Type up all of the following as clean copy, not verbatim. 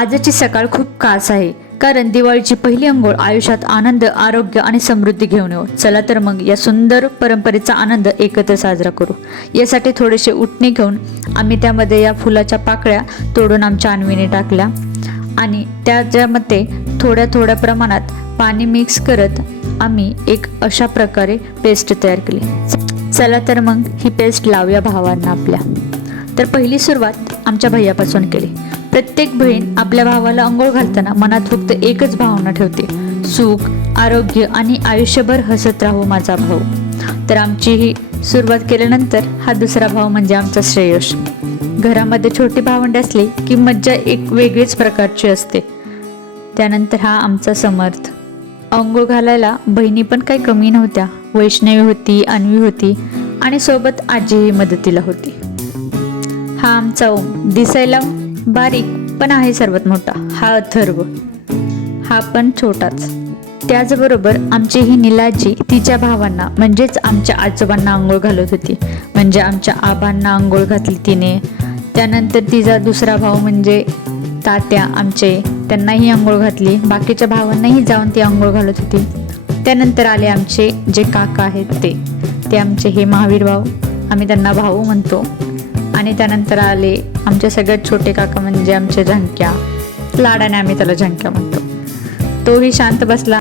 आजची सकाळ खूप खास आहे, कारण दिवाळीची पहिली अंघोळ आयुष्यात आनंद, आरोग्य आणि समृद्धी घेऊन येऊ. चला तर मग या सुंदर परंपरेचा आनंद एकत्र साजरा करू. यासाठी थोडेसे उटणे घेऊन आम्ही त्यामध्ये या फुलाच्या पाकळ्या तोडून आमच्या आणवीने टाकल्या आणि त्याच्यामध्ये थोड्या थोड्या प्रमाणात पाणी मिक्स करत आम्ही एक अशा प्रकारे पेस्ट तयार केली. चला तर मग ही पेस्ट लावूया भावांना आपल्या. तर पहिली सुरुवात आमच्या भैयापासून केली. प्रत्येक बहीण आपल्या भावाला अंघोळ घालताना मनात फक्त एकच भावना ठेवते, सुख, आरोग्य आणि आयुष्यभर हसत राहू माझा भाऊ. तर आमची ही सुरुवात केल्यानंतर हा दुसरा भाव म्हणजे आमचा श्रेयश. घरामध्ये छोटी भावंडे असली की मज्जा एक वेगळीच प्रकारची असते. त्यानंतर हा आमचा समर्थ. अंघोळ घालायला बहिणी पण काही कमी नव्हत्या. वैष्णवी होती, अन्वी होती आणि सोबत आजीही मदतीला होती. हा आमचा ओम. दिसायला बारीक पण आहे सर्वात मोठा. हा अथर्व. हा पण छोटाच. त्याचबरोबर आमची ही निलाजी तिच्या भावांना म्हणजेच आमच्या आजोबांना आंघोळ घालत होती. म्हणजे आमच्या आबांना आंघोळ घातली तिने. त्यानंतर तिचा दुसरा भाऊ म्हणजे तात्या आमचे, त्यांनाही आंघोळ घातली. बाकीच्या भावांनाही जाऊन ती आंघोळ घालत होती. त्यानंतर आले आमचे जे काका आहेत ते आमचे हे महावीर भाऊ, आम्ही त्यांना भाऊ म्हणतो. आणि त्यानंतर आले आमचे सगळ्यात छोटे काका म्हणजे आमचे झंक्या. लाडाने आम्ही त्याला झंक्या म्हणतो. तोही शांत बसला.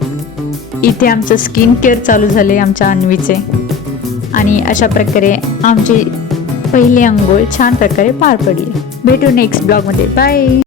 इथे आमचं स्किन केअर चालू झाले आमच्या अन्वीचे. आणि अशा प्रकारे आमची पहिली अंघोळ छान प्रकारे पार पडली. भेटू नेक्स्ट ब्लॉगमध्ये. बाय.